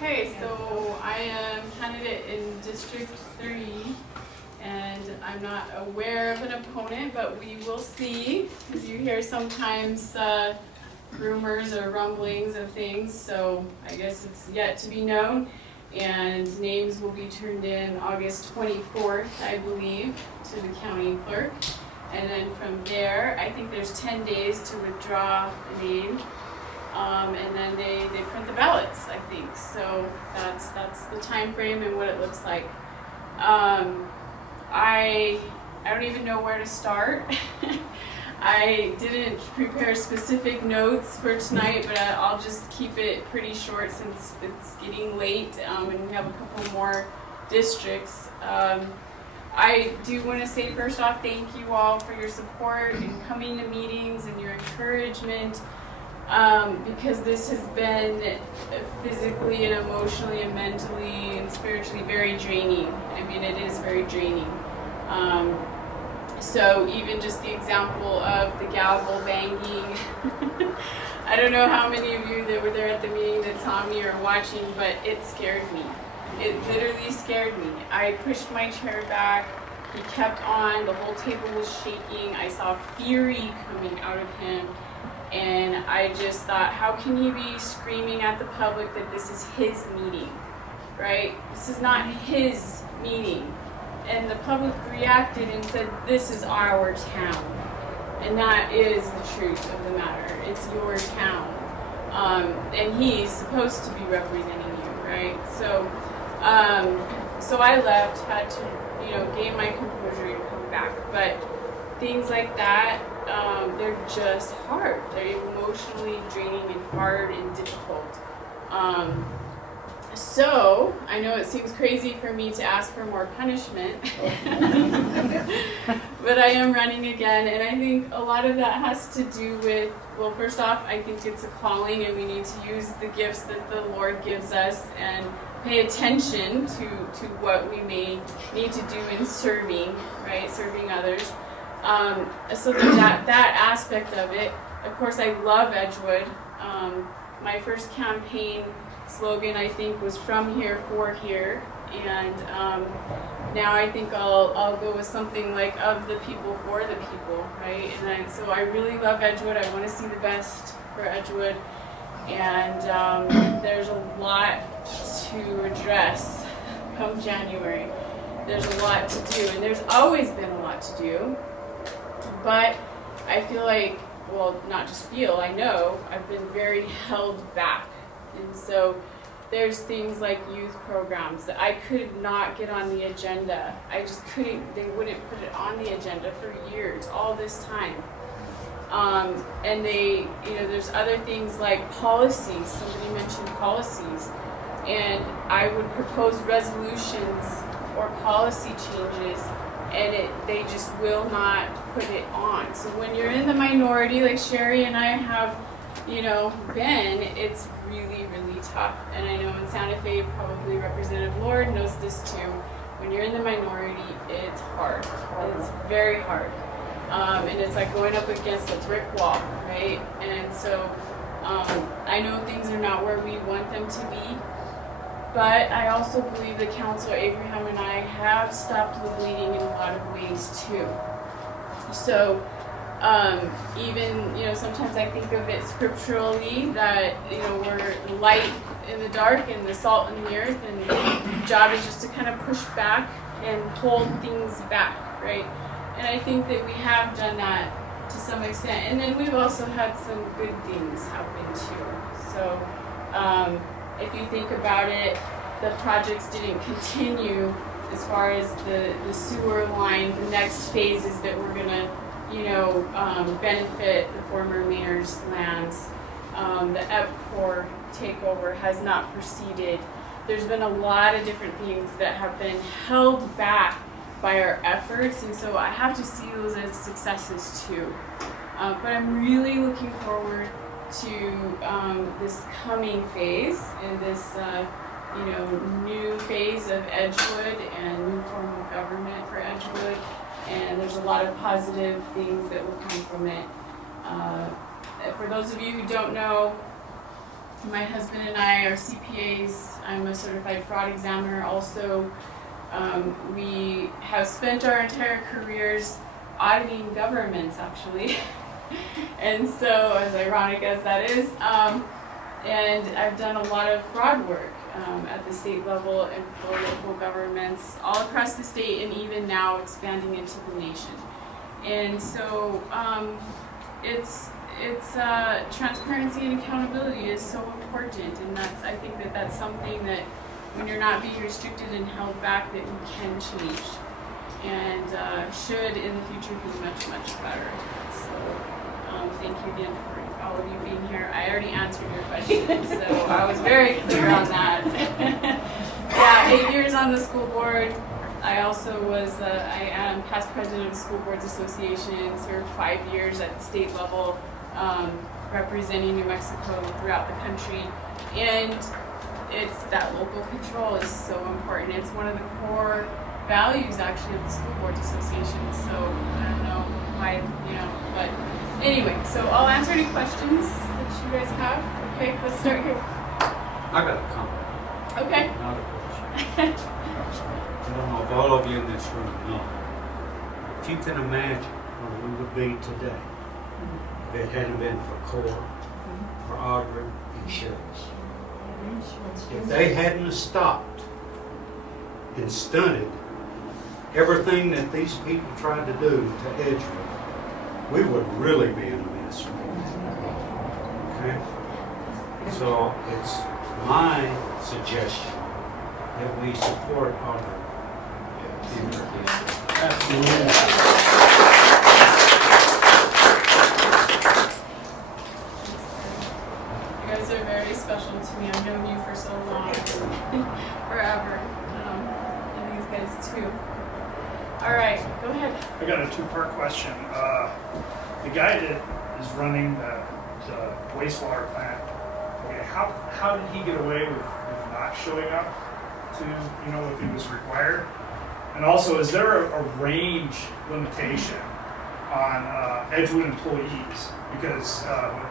Okay, so I am candidate in District 3, and I'm not aware of an opponent, but we will see, because you hear sometimes rumors or rumblings of things, so I guess it's yet to be known, and names will be turned in August 24th, I believe, to the county clerk, and then from there, I think there's 10 days to withdraw a name. And then they print the ballots, I think. So that's the time frame and what it looks like. I don't even know where to start. I didn't prepare specific notes for tonight, but I'll just keep it pretty short since it's getting late and we have a couple more districts. I do want to say first off, thank you all for your support and coming to meetings and your encouragement. Because this has been physically and emotionally and mentally and spiritually very draining. I mean, it is very draining. So even just the example of the gavel banging, I don't know how many of you that were there at the meeting that saw me or watching, but it scared me. It literally scared me. I pushed my chair back. He kept on. The whole table was shaking. I saw fury coming out of him. And I just thought, how can he be screaming at the public that this is his meeting, right? This is not his meeting. And the public reacted and said, this is our town. And that is the truth of the matter. It's your town. And he's supposed to be representing you, right? So I left, had to, gain my composure and come back. But things like that, they're just hard. They're emotionally draining and hard and difficult. So I know it seems crazy for me to ask for more punishment, but I am running again, and I think a lot of that has to do with, well, first off, I think it's a calling, and we need to use the gifts that the Lord gives us and pay attention to what we may need to do in serving, right? Serving others. So that aspect of it. Of course, I love Edgewood. My first campaign slogan, I think, was from here for here, and now I think I'll go with something like of the people for the people, right? And so I really love Edgewood. I want to see the best for Edgewood, and there's a lot to address come January. There's a lot to do, and there's always been a lot to do. But I feel like, well, not just feel, I know, I've been very held back. And so there's things like youth programs that I could not get on the agenda. I just couldn't, they wouldn't put it on the agenda for years, all this time. And there's other things like policies. Somebody mentioned policies. And I would propose resolutions or policy changes, and they just will not put it on. So when you're in the minority, like Sherry and I have, been, it's really, really tough. And I know in Santa Fe, probably Representative Lord knows this too. When you're in the minority, it's hard. It's very hard. And it's like going up against a brick wall, right? And so I know things are not where we want them to be. But I also believe that Councilor Abraham and I have stopped the bleeding in a lot of ways too. So even, sometimes I think of it scripturally that, we're the light in the dark and the salt in the earth, and the job is just to kind of push back and hold things back, right? And I think that we have done that to some extent. And then we've also had some good things happen too. So if you think about it, the projects didn't continue as far as the sewer line, the next phases that we're gonna, benefit the former mayor's lands. The EPCOR takeover has not proceeded. There's been a lot of different things that have been held back by our efforts, and so I have to see those as successes too. But I'm really looking forward to this coming phase and this new phase of Edgewood and new form of government for Edgewood, and there's a lot of positive things that will come from it. For those of you who don't know, My husband and I are CPAs. I'm a certified fraud examiner also. We have spent our entire careers auditing governments, actually. And so, as ironic as that is, and I've done a lot of fraud work at the state level and for local governments all across the state, and even now expanding into the nation. And so it's transparency and accountability is so important, and I think that's something that when you're not being restricted and held back, that we can change, and should in the future be much, much better. So thank you again for all of you being here. I already answered your question, so I was very clear on that. Yeah, 8 years on the school board. I also I am past president of the School Boards Association, served 5 years at the state level, representing New Mexico throughout the country. And it's that local control is so important. It's one of the core values actually of the School Boards Association. So I don't know why, but anyway, so I'll answer any questions that you guys have. Okay, let's start here. I got a comment. Okay. Not a question. I don't know if all of you in this room know. If you can imagine where we would be today if it hadn't been for Cora, for Audrey, and Shirley. If they hadn't stopped and stunted everything that these people tried to do to Edgewood, we would really be in a mess. Okay? So it's my suggestion that we support Audrey. You guys are very special to me. I've known you for so long, forever, and these guys too. All right, go ahead. I got a two-part question. The guy that is running the wastewater plant, okay, how did he get away with not showing up to, if it was required? And also, is there a range limitation on Edgewood employees? Because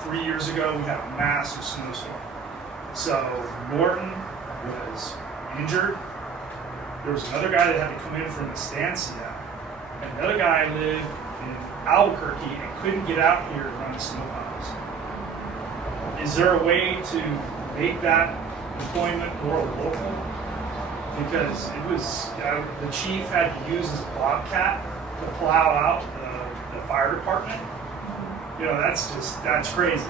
3 years ago, we had a massive snowstorm. So Norton was injured. There was another guy that had to come in from Estancia. And the other guy lived in Albuquerque and couldn't get out here to run the snowplows. Is there a way to make that employment more local? Because it was, the chief had to use his bobcat to plow out the fire department. That's crazy.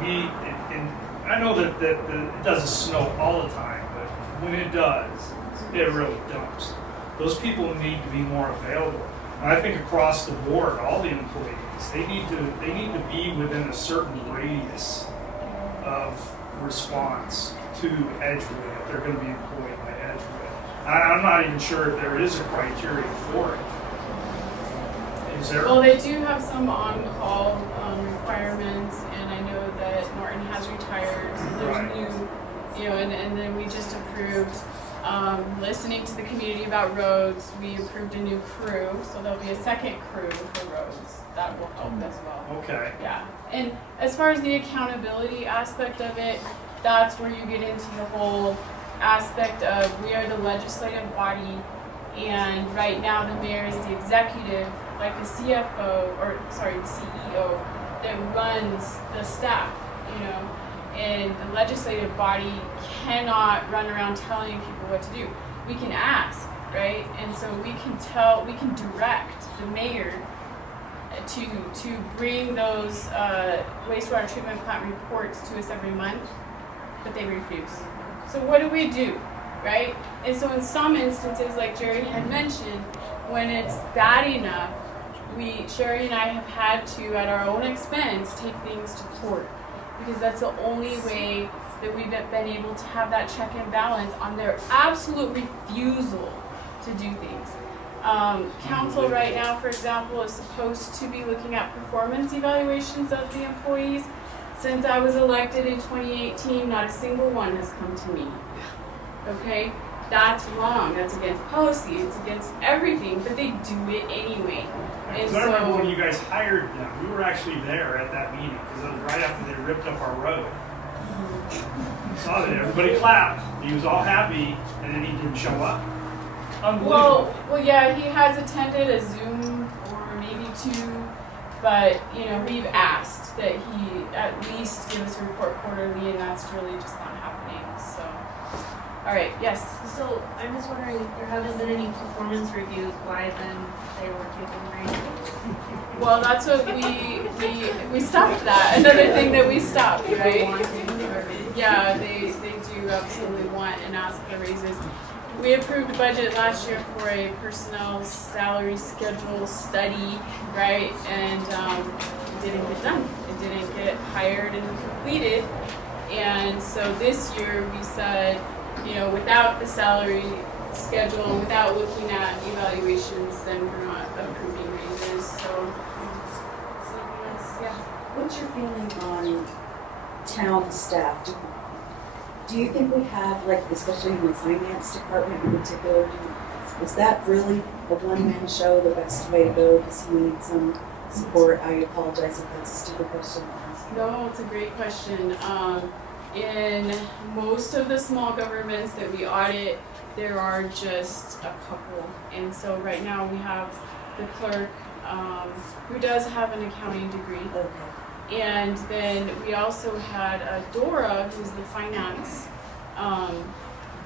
And I know that it doesn't snow all the time, but when it does, it really dumps. Those people need to be more available. And I think across the board, all the employees, they need to be within a certain radius of response to Edgewood if they're going to be employed by Edgewood. I'm not even sure if there is a criteria for it. Is there? Well, they do have some on-call requirements, and I know that Norton has retired. So there's Right. new, and then we just approved listening to the community about roads. We approved a new crew, so there'll be a second crew for roads. That will help as well. Okay. Yeah, and as far as the accountability aspect of it, that's where you get into the whole aspect of we are the legislative body, and right now the mayor is the executive, like the CFO, the CEO, that runs the staff, and the legislative body cannot run around telling people what to do. We can ask, right? And so we can direct the mayor to bring those wastewater treatment plant reports to us every month, but they refuse. So what do? Right? And so in some instances, like Jerry had mentioned, when it's bad enough, Sherry and I have had to, at our own expense, take things to court, because that's the only way that we've been able to have that check and balance on their absolute refusal to do things. Council right now, for example, is supposed to be looking at performance evaluations of the employees. Since I was elected in 2018, not a single one has come to me. Okay? That's wrong. That's against policy. It's against everything, but they do it anyway. And So I remember when you guys hired them, we were actually there at that meeting, because it was right after they ripped up our road. Saw that everybody clapped. He was all happy, and then he didn't show up. Unbelievable. Well, yeah, he has attended a Zoom or maybe two, but we've asked that he at least give us a report quarterly, and that's really just not happening. So, all right, yes. So I'm just wondering if there haven't been any performance reviews, why then they were taking raises? Well, that's what we stopped that. Another thing that we stopped, right? Yeah, they do absolutely want and ask for raises. We approved budget last year for a personnel salary schedule study, right? And it didn't get done. It didn't get hired and completed. And so this year we said, without the salary schedule, without looking at evaluations, then we're not approving raises. So, yeah. What's your feeling on town staff? Do you think we have, like, especially in the finance department in particular, is that really a one-man show the best way to go? Does he need some support? I apologize if that's a stupid question to ask. No, it's a great question. In most of the small governments that we audit, there are just a couple. And so right now we have the clerk who does have an accounting degree. Okay. And then we also had Dora, who's the finance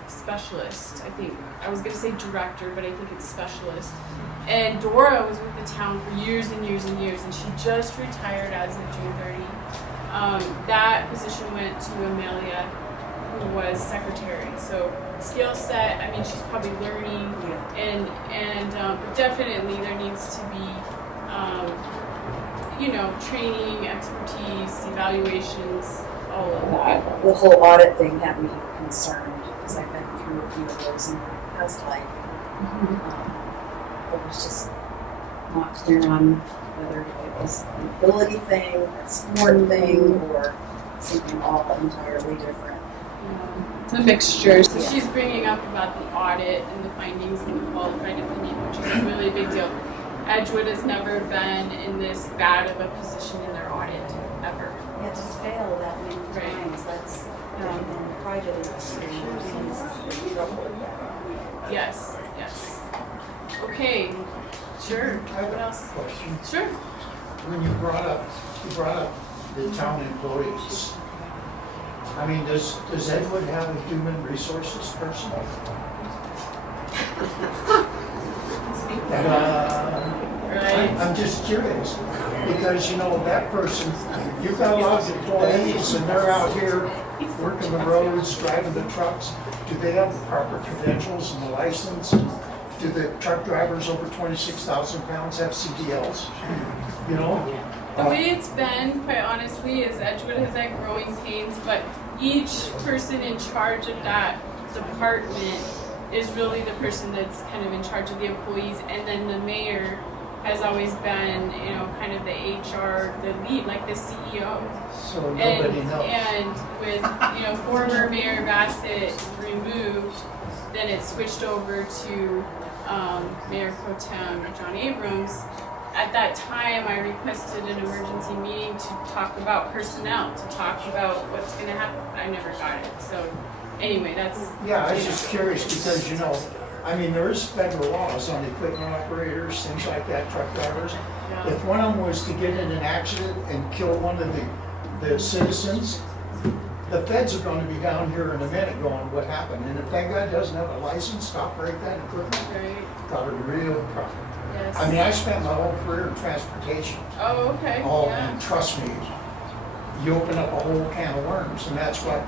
specialist. I think I was going to say director, but I think it's specialist. And Dora was with the town for years and years and years, and she just retired as of June 30. That position went to Amelia, who was secretary. So skill set, I mean, she's probably learning, and but definitely there needs to be training, expertise, evaluations, all of that. The whole audit thing had me concerned because I've been through a few of those in my past life. It was just not clear on whether it was an ability thing, a support thing, or something all entirely different. It's a mixture. So she's bringing up about the audit and the findings and the qualified opinion, which is a really big deal. Edgewood has never been in this bad of a position in their audit, ever. Yeah, to fail that many Right. times, that's in private industry, there's trouble with that. Yes. Okay, sure. I have What a else? question. Sure. When you brought up the town employees, I mean, does Edgewood have a human resources person? Right. I'm just curious, because that person, you've got a lot of employees and they're out here working the roads, driving the trucks. Do they have the proper credentials and the license? Do the truck drivers over 26,000 pounds have CDLs? The way it's been, quite honestly, is Edgewood has had growing pains, but each person in charge of that department is really the person that's kind of in charge of the employees, and then the mayor has always been, kind of the HR, the lead, like the CEO. So nobody knows. And with, former Mayor Bassett removed, then it switched over to Mayor Pro Tem John Abrams. At that time, I requested an emergency meeting to talk about personnel, to talk about what's going to happen. I never got it. So anyway, that's... Yeah, I was just curious because, there's federal laws on equipment operators, things like that, truck drivers. Yeah. If one of them was to get in an accident and kill one of the citizens, the feds are going to be down here in a minute going, what happened? And if that guy doesn't have a license to operate that equipment, Right. got a real problem. Yes. I spent my whole career in transportation. Oh, okay. And trust me, you open up a whole can of worms, and that's what,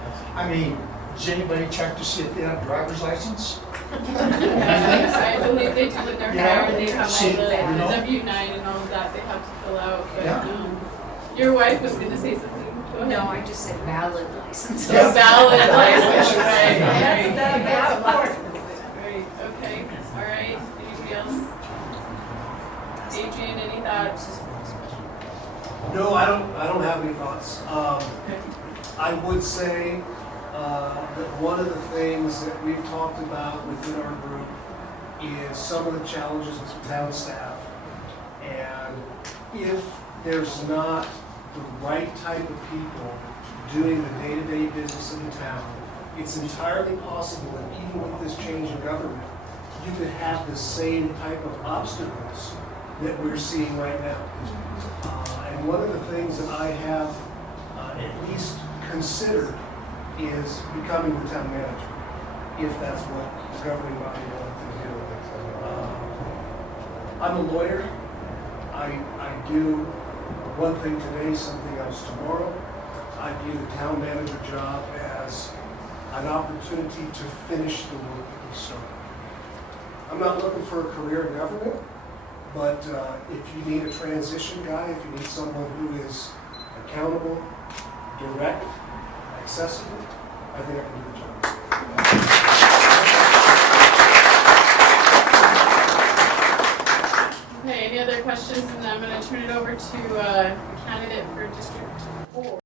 does anybody check to see if they have a driver's license? Yeah, I believe they do in their car. They have See, all the W-9 and all of that they have to fill out. But Yeah. Your wife was going to say something. Go ahead. No, I just said valid license. So valid license, right? That's important. Right. Okay. All right. Anybody else? Adrian, any thoughts? No, I don't have any thoughts. I would say that one of the things that we've talked about within our group is some of the challenges with town staff. And if there's not the right type of people doing the day-to-day business of the town, it's entirely possible that even with this change in government, you could have the same type of obstacles that we're seeing right now. And one of the things that I have at least considered is becoming the town manager, if that's what the governing body wanted to do. I'm a lawyer. I do one thing today, something else tomorrow. I view the town manager job as an opportunity to finish the work that we started. I'm not looking for a career in government, but if you need a transition guy, if you need someone who is accountable, direct, accessible, I think I can do the job. Okay, any other questions? And then I'm going to turn it over to candidate for District 4.